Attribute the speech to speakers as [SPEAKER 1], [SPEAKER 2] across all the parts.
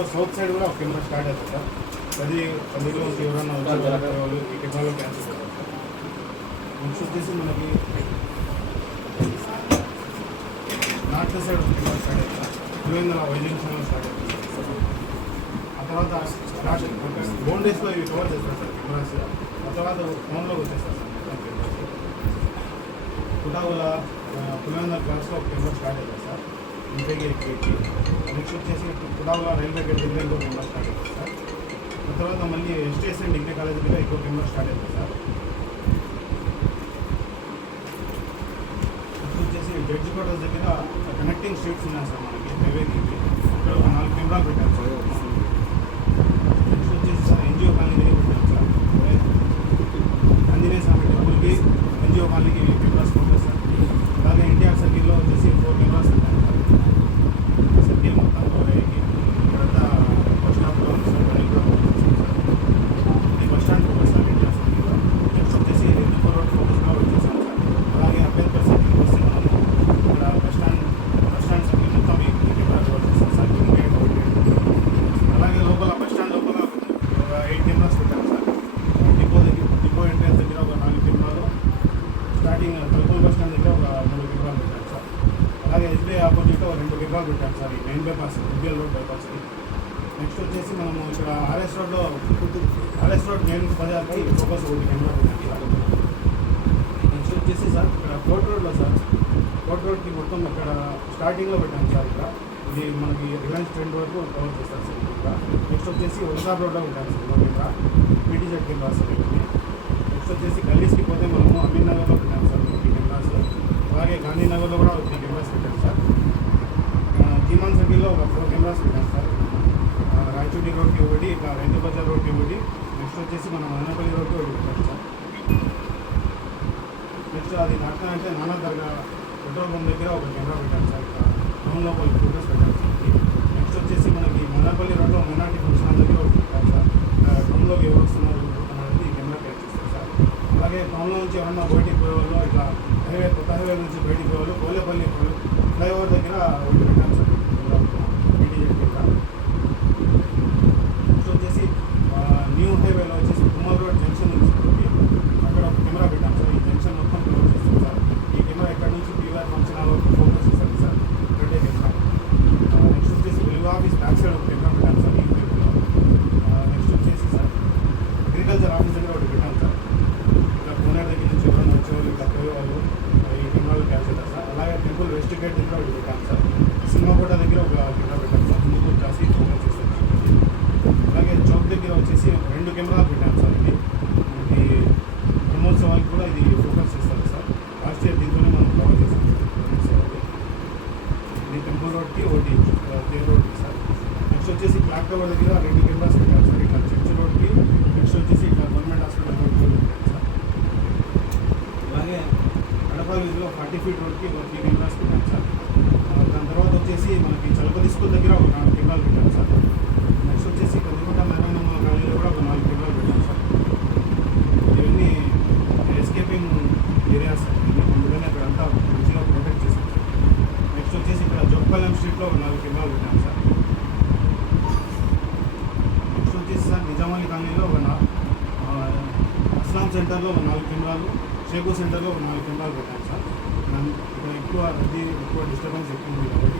[SPEAKER 1] ఎంట్రన్స్లో south side కూడా ఒక కెమెరా స్టార్ట్ అవుతుంది? సార్ కదిరి కదిరిలో నుంచి ఎవరైనా వచ్చి వెళ్ళే ఈ కెమెరాలో క్యాన్సిల్ చేస్తారు సార్ నెక్స్ట్ వచ్చేసి మనకి. నార్త్ సైడ్ ఒక కెమెరా స్టార్ట్ అవుతుంది? సార్ పులివెందుల వైజంక్షన్లో స్టార్ట్ అవుతుంది? ఆ తర్వాత లాస్ట్ బౌండరీస్లో ఇవి కవర్ చేస్తారు సార్ కెమెరాస్. ఆ తర్వాత ఫోన్లోకి వచ్చేస్తారు సార్. కుటావుల పులివెందుల క్లాస్లో ఒక కెమెరా స్టార్ట్ అవుతుంది సార్. ఇంటికి ఎక్కి నెక్స్ట్ వచ్చేసి కుటావుల రైల్వే గేట్ దగ్గర ఇంకో కెమెరా స్టార్ట్ అవుతుంది సార్ ఆ తర్వాత మళ్ళీ ఎస్టీఎస్ఎన్ డిగ్రీ కాలేజ్ దగ్గర ఇంకో కెమెరా స్టార్ట్ అవుతుంది సార్ నెక్స్ట్ వచ్చేసి జడ్జి క్వార్టర్స్ దగ్గర కనెక్టింగ్ స్ట్రీట్స్ ఉన్నాయి సార్ మనకి హైవే దగ్గర ఇక్కడ నాలుగు కెమెరాలు పెట్టారు సార్ నెక్స్ట్ వచ్చేసి సార్ ఎన్జిఓ కాలనీ దగ్గర పెట్టారు సార్ ఆంజనేయ స్వామి టెంపుల్కి ఎన్జిఓ కాలనీకి కెమెరాస్ పెట్టారు సార్ అలాగే ఎన్టీఆర్ సర్కిల్లో వచ్చేసి ఫోర్ కెమెరాస్ పెట్టారు సార్ సర్కిల్ మొత్తం కవర్ అయ్యి ఇక్కడంతా బస్ స్టాప్లో ఉంది సార్ రైలు కూడా ఉంది సార్ ఇది bus stand focus sir NTR సర్కిల్లో నెక్స్ట్ వచ్చేసి హిందూపూర్ రోడ్ ఫోకస్గా వచ్చేసాం సార్ అలాగే అంబేద్కర్ సర్కిల్ వస్తే మనము ఇక్కడ bus stand bus stand circle మొత్తం ఈ కెమెరా కవర్ చేస్తాం సార్ ఇంకేం ఒకటి అలాగే లోపల బస్ స్టాండ్ లోపల ఒక ఎయిట్ కెమెరాస్ పెట్టారు సార్ డిపో దగ్గర డిపో ఎంట్రెన్స్ దగ్గర ఒక నాలుగు కెమెరాలు స్టార్టింగ్ తలుపుల బస్ స్టాండ్ దగ్గర ఒక మూడు కెమెరాలు పెట్టారు సార్ అలాగే ఎస్బీఐ ఆపోజిట్ ఒక రెండు కెమెరాలు పెట్టారు సార్ ఈ మెయిన్ బైపాస్ ఎస్బీఐ రోడ్ బైపాస్కి నెక్స్ట్ వచ్చేసి మనము ఇక్కడ ఆర్ఎస్ రోడ్లో ఆర్ఎస్ రోడ్ నేను పదార్థి ఫోకస్ ఒకటి కెమెరా పెట్టారు చేసి నెక్స్ట్ వచ్చేసి సార్ ఇక్కడ కోర్ట్ రోడ్లో సార్ కోర్ట్ రోడ్కి మొత్తం ఇక్కడ స్టార్టింగ్లో పెట్టాం సార్ ఇక్కడ. ఇది మనకి రిలయన్స్ ట్రెండ్ వరకు కవర్ చేస్తారు సార్ ఇక్కడ. నెక్స్ట్ వచ్చేసి ఒడిసాబ్ రోడ్లో ఉంటాను సార్ ఇక్కడ. కెమెరా పీటీజెడ్ సార్ నెక్స్ట్ వచ్చేసి గల్లీస్కి పోతే మనము అమీన్ నగర్లో పెట్టాం సార్ ఈ కెమెరాస్ అలాగే గాంధీనగర్లో కూడా ఒక త్రీ కెమెరాస్ పెట్టాం సార్ జీమాన్ సర్కిల్లో ఒక ఫోర్ కెమెరాస్ పెట్టాం సార్ ఆ, రాయచూటి రోడ్కి ఒకటి ఇట్లా రైతు బజార్ రోడ్కి ఒకటి నెక్స్ట్ వచ్చేసి మనం మదనపల్లి రోడ్కి ఒకటి పెట్టాం సార్ నెక్స్ట్ అది నాటకం అంటే నానా దర్గా పెట్రోల్ బంక్ దగ్గర ఒక కెమెరా పెట్టాను సార్ ఇక్కడ లోపల ఫోటోస్ పెట్టాను సార్ నెక్స్ట్ వచ్చేసి మనకి మదనపల్లి రోడ్లో మునాటి ఫంక్షన్ దగ్గర ఒకటి పెట్టాను సార్ టౌన్లోకి ఎవరు వస్తున్నారు అనేది కెమెరా క్యాచ్ చేస్తారు సార్ అలాగే టౌన్లో నుంచి ఎవరన్నా బయటికి పోయే వాళ్ళు ఇట్లా హైవే కొత్త హైవే నుంచి బయటికి పోయే వాళ్ళు కోలేపల్లి ఫ్లైఓవర్ దగ్గర ఒకటి పెట్టాను సార్ పీటీజెడ్ కెమెరా నెక్స్ట్ వచ్చేసి ఆ, న్యూ హైవేలో వచ్చేసి కుమార్ రోడ్ జంక్షన్ నుంచి ఒకటి అక్కడ ఒక కెమెరా పెట్టాం సార్ ఈ జంక్షన్ మొత్తం కవర్ చేస్తాం సార్ ఈ కెమెరా ఎక్కడ నుంచి పీవీఆర్ ఫంక్షన్ హాల్ వరకు ఫోకస్ చేస్తాం సార్ ఒకటే కెమెరా నెక్స్ట్ వచ్చేసి వెలుగు ఆఫీస్ బ్యాక్ సైడ్ ఒక కెమెరా పెట్టాం సార్ ఈ హైవేలో నెక్స్ట్ వచ్చేసి సార్ అగ్రికల్చర్ ఆఫీస్ దగ్గర ఒకటి పెట్టాం సార్ ఇక్కడ కోనేరు దగ్గర నుంచి ఎవరైనా వచ్చేవాళ్ళు ఇక్కడ పోయేవాళ్ళు ఈ కెమెరాలు క్యాచ్ చేస్తారు సార్ అలాగే టెంపుల్ వెస్ట్ గేట్ దగ్గర ఒకటి పెట్టాం సార్ సినిమాకోట దగ్గర ఒక కెమెరా పెట్టాం సార్ హిందూపూర్ కాసి ఫోకస్ చేస్తాం అలాగే చౌక్ దగ్గర వచ్చేసి రెండు కెమెరాలు పెట్టాను సార్ ఇది ఇది బ్రహ్మోత్సవానికి కూడా ఇది ఫోకస్ చేస్తారు సార్ లాస్ట్ ఇయర్ దీంతోనే మనం కవర్ చేస్తాం సార్ ఇది టెంపుల్ రోడ్కి ఒకటి దేవ్ రోడ్కి సార్ నెక్స్ట్ వచ్చేసి క్లాక్ టవర్ దగ్గర రెండు కెమెరాస్ పెట్టారు సార్ ఇక్కడ చర్చ్ రోడ్కి నెక్స్ట్ వచ్చేసి ఇక్కడ గవర్నమెంట్ హాస్పిటల్ రోడ్కి కూడా సార్ అలాగే కడప వీధిలో ఫార్టీ ఫీట్ రోడ్కి ఒక త్రీ కెమెరాస్ పెట్టాను సార్ ఆ, దాని తర్వాత వచ్చేసి మనకి చలపతి స్కూల్ దగ్గర ఒక నాలుగు కెమెరాలు పెట్టాను సార్. నెక్స్ట్ వచ్చేసి కందికొండ నారాయణమ్మ కాలేజీలో కూడా ఒక నాలుగు కెమెరాలు పెట్టాను సార్. ఇవన్నీ ఎస్కేపింగ్ ఏరియాస్ సార్. అందుకనే ముందుగానే అక్కడ అంతా మంచిగా ప్రొటెక్ట్ చేశాం సార్. నెక్స్ట్ వచ్చేసి ఇక్కడ జోగపాలెం స్ట్రీట్లో ఒక నాలుగు కెమెరాలు పెట్టాను సార్. నెక్స్ట్ వచ్చేసి సార్ నిజామాలి కాలనీలో ఒక నా అస్లాం సెంటర్లో ఒక నాలుగు కెమెరాలు షేకు సెంటర్లో ఒక నాలుగు కెమెరాలు పెట్టాను సార్. ఇక్కడ ఎక్కువ రద్దీ ఎక్కువ డిస్టర్బెన్స్ ఎక్కువ ఉంది కాబట్టి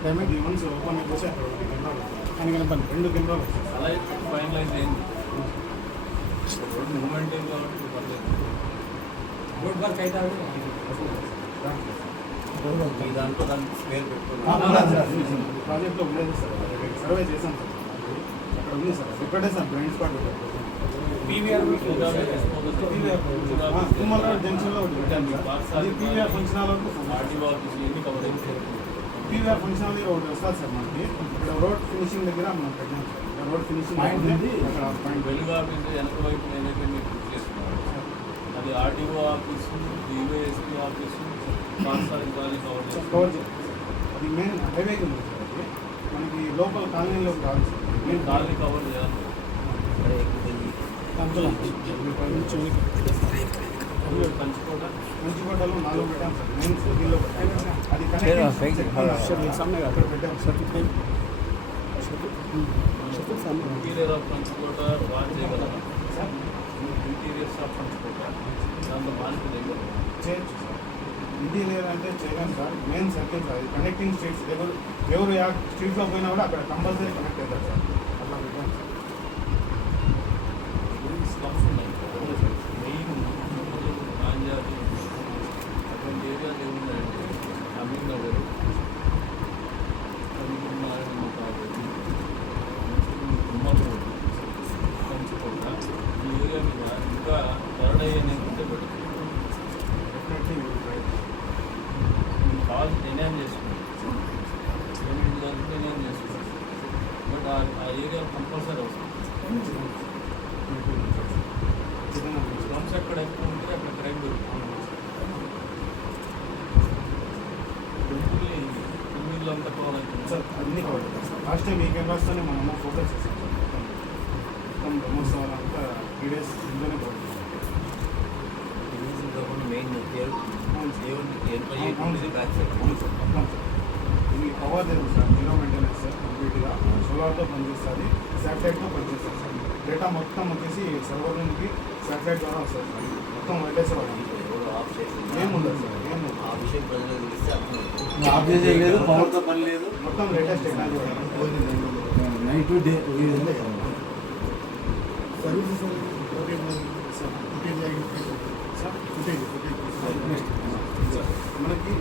[SPEAKER 1] పెట్టడం జరిగింది సార్. ఓపెన్ అయిపోతే అక్కడ ఒకటి కెమెరాలు.
[SPEAKER 2] అని కనపడి
[SPEAKER 1] రెండు కెమెరాలు.
[SPEAKER 3] అలా ఫైనలైజ్ అయింది రోడ్ మూమెంట్ అయింది కాబట్టి పర్లేదు
[SPEAKER 4] రోడ్ వర్క్ అయితే.
[SPEAKER 3] మీ దాంట్లో దానికి స్పేర్ పెట్టుకున్నాను
[SPEAKER 1] ప్రాజెక్ట్లో ఉండేది సార్ సర్వే చేశాం సార్. అక్కడ ఉంది సార్ ఇక్కడే sir blind spot
[SPEAKER 4] PVR
[SPEAKER 1] Tummala జంక్షన్లో ఒకటి పెట్టాను సార్ అది పీవీఆర్ ఫంక్షన్ హాల్ వరకు
[SPEAKER 3] ఆర్టీఓ ఆఫీస్ ఎన్ని కవర్ అయింది
[SPEAKER 1] పీవీఆర్ ఫంక్షన్ హాల్ దగ్గర ఒకటి వస్తుంది సార్ మనకి. ఇక్కడ రోడ్ ఫినిషింగ్ దగ్గర మనం పెట్టాం సార్. రోడ్ ఫినిషింగ్
[SPEAKER 4] Point ఉంది.
[SPEAKER 1] అక్కడ పాయింట్
[SPEAKER 3] వెలుగు ఆఫీస్ వెనక వైపు ఏదైతే మీరు బుక్ చేసుకున్నారు అది RTO office DYSP office cover
[SPEAKER 1] అది మెయిన్ హైవేకి ఉంది సార్ అది. మనకి లోపల కాలనీలోకి కాదు సార్. మెయిన్
[SPEAKER 3] కాలనీ కవర్ చేయాలి.
[SPEAKER 1] నాలుగు పెట్టాం సార్. మెయిన్ సిటీలో పెట్టాం అది అక్కడ పెట్టాం sir.
[SPEAKER 3] Interior of Panchukota watch చేయగలరా?
[SPEAKER 1] Sir
[SPEAKER 3] interiors of Panchukota. దాంతో మార్పు దగ్గర
[SPEAKER 1] చేయొచ్చు సార్. ఇంటీరియర్ అంటే చేయలేం సార్. Main circle sir. ఇది కనెక్టింగ్ స్ట్రీట్స్ ఎవరు ఎవరు యా స్ట్రీట్లో పోయినా కూడా అక్కడ కంపల్సరీ కనెక్ట్ అవుతారు సార్. అట్లా పెట్టాం సార్.
[SPEAKER 3] అమీన్ నగర్ కనుగొన్నారని కాదు ఉమ్మలు పంచుకోట ఈ ఏరియా మీద ఇంకా నేను ముందే పెట్టుకుంటాను
[SPEAKER 1] డెఫినెట్లీ
[SPEAKER 3] కాల్ నిర్ణయం చేసుకున్నాను పేమెంట్ చేసుకున్నాను బట్ ఆ ఏరియా కంపల్సరీ అవసరం. స్లమ్స్ ఎక్కడ ఎక్కువ ఉంటే అక్కడ క్రైమ్ దొరుకుతుంది దుమ్మిళ్ళు అంతా కవర్ అవుతుంది
[SPEAKER 1] సార్ అన్ని కవర్ లాస్ట్ టైం ఈ కెమెరాస్తోనే మనము ఫోటోస్ చేసాం మొత్తం బ్రహ్మోత్సవాలు అంతా త్రీ డేస్ ఇందులోనే కవర్
[SPEAKER 2] మెయిన్ దీనికి
[SPEAKER 1] అవును సార్. మొత్తం sir power Telugu sir zero maintenance sir కంప్లీట్గా సోలార్తో పనిచేస్తుంది శాటిలైట్తో పనిచేస్తుంది సార్ డేటా మొత్తం వచ్చేసి సర్వర్ నుండి శాటిలైట్ ద్వారా వస్తుంది సార్ మొత్తం వైర్లెస్
[SPEAKER 2] వాళ్ళు ఆఫ్ చేసే
[SPEAKER 5] లేదు పవర్తో పని లేదు
[SPEAKER 1] మొత్తం latest technology
[SPEAKER 5] night day
[SPEAKER 1] services మనకి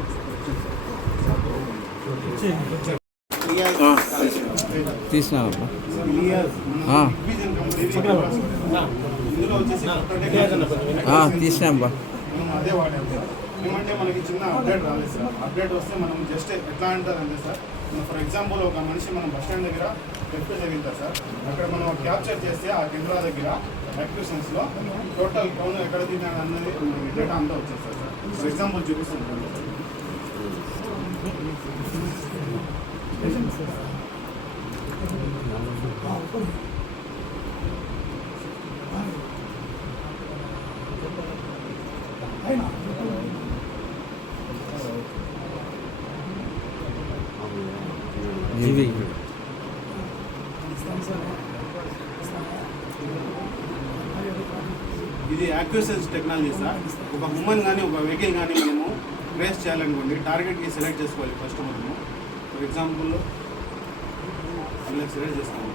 [SPEAKER 5] తీసినాంబా
[SPEAKER 1] మనం అదే వాడాం సార్. ఏమంటే మనకి చిన్న అప్డేట్ రాలేదు సార్. అప్డేట్ వస్తే మనం జస్ట్ ఎట్లా అంటారంటే సార్ ఫర్ ఎగ్జాంపుల్ ఒక మనిషి మనం బస్ స్టాండ్ దగ్గర లెఫ్ట్ జరిగింటారు సార్? అక్కడ మనం క్యాప్చర్ చేస్తే ఆ కెమెరా దగ్గర లో టోటల్ టౌన్ ఎక్కడ తిన్నాడు అన్నది మనకి డేటా అంతా వచ్చేస్తారు సార్. ఫర్ ఎగ్జాంపుల్ చూపిస్తాను ఇది యాక్యూసెన్స్ టెక్నాలజీ సార్ ఒక ఉమెన్ కానీ ఒక వెహికల్ కానీ మనము ట్రేస్ చేయాలనుకోండి టార్గెట్కి సెలెక్ట్ చేసుకోవాలి ఫస్ట్ మనము. ఫర్ ఎగ్జాంపుల్ ఇలా సెలెక్ట్ చేస్తాము.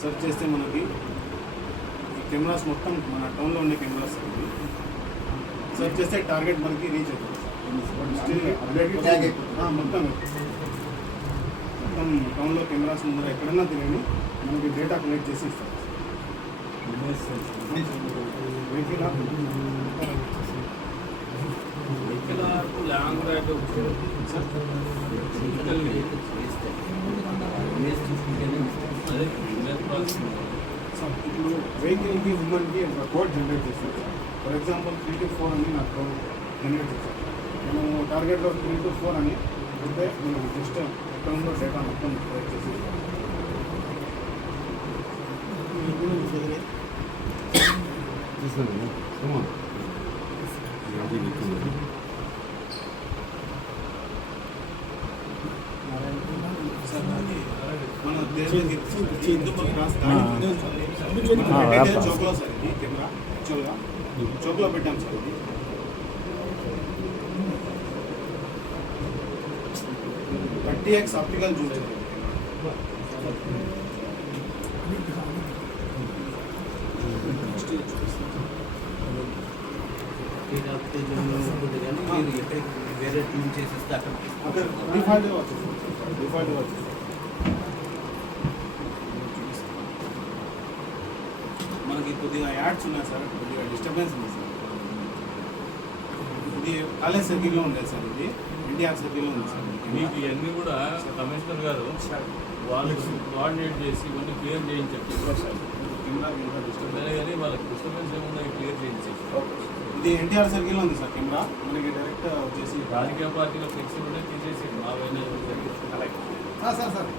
[SPEAKER 1] సెర్చ్ చేస్తే మనకి ఈ కెమెరాస్ మొత్తం మన టౌన్లో ఉండే కెమెరాస్ ఇవి సెర్చ్ చేస్తే టార్గెట్ మనకి రీచ్ అవుతుంది స్టిల్ అప్డేట్
[SPEAKER 2] Tag
[SPEAKER 1] మొత్తం మొత్తం టౌన్లో కెమెరాస్ ముందర ఎక్కడన్నా తిరగని మనకి డేటా కలెక్ట్ చేసి ఇస్తారు vehicle of
[SPEAKER 3] vehicle long ride అదే ఇమేజ్ ప్రాసెసింగ్
[SPEAKER 1] సార్, ఇప్పుడు వెహికల్కి ఉమెన్కి ఒక కోడ్ జనరేట్ చేస్తాం sir for example three two four అని నాకు జనరేట్ చేస్తాం మనము టార్గెట్లో త్రీ టు ఫోర్ అని అంటే మనం జస్ట్ అకౌంట్లో డేటా మొత్తం కలెక్ట్ చేసి మన. చౌక్లో సార్ కెమెరా. యాక్చువల్గా చౌక్లో పెట్టాం సార్ ఇది thirty x optical zoom sir
[SPEAKER 2] కానీ మీరు ఎక్కడికి వేరే ట్యూన్ చేసేస్తే అక్కడ
[SPEAKER 1] అక్కడ డిఫాల్ట్గా వచ్చేస్తుంది డిఫాల్ట్గా వచ్చేస్తుంది మనకి కొద్దిగా యాడ్స్ ఉన్నాయి సార్ కొద్దిగా డిస్టర్బెన్స్ ఉంది సార్. ఇది కాలేజ్ సర్కిల్లో ఉండేది సార్ ఇది ఎన్టీఆర్ సర్కిల్లో ఉంది సార్.
[SPEAKER 3] మీకు ఇవన్నీ కూడా కమిషనర్ గారు వాళ్ళు కోఆర్డినేట్ చేసి ఇవన్నీ క్లియర్ సరే కానీ వాళ్ళకి డిస్టర్బెన్స్ ఏమున్నాయి క్లియర్ చేయించి
[SPEAKER 1] ఇది ఎన్టీఆర్ సర్కిల్లో ఉంది సార్ కెమెరా. మనకి డైరెక్ట్ వచ్చేసి
[SPEAKER 3] రాజకీయ పార్టీల ఫ్లెక్సీ కూడా తీసేసి మావైనా
[SPEAKER 1] సార్ సార్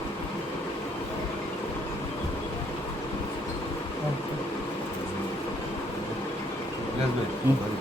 [SPEAKER 1] సార్
[SPEAKER 2] ఆ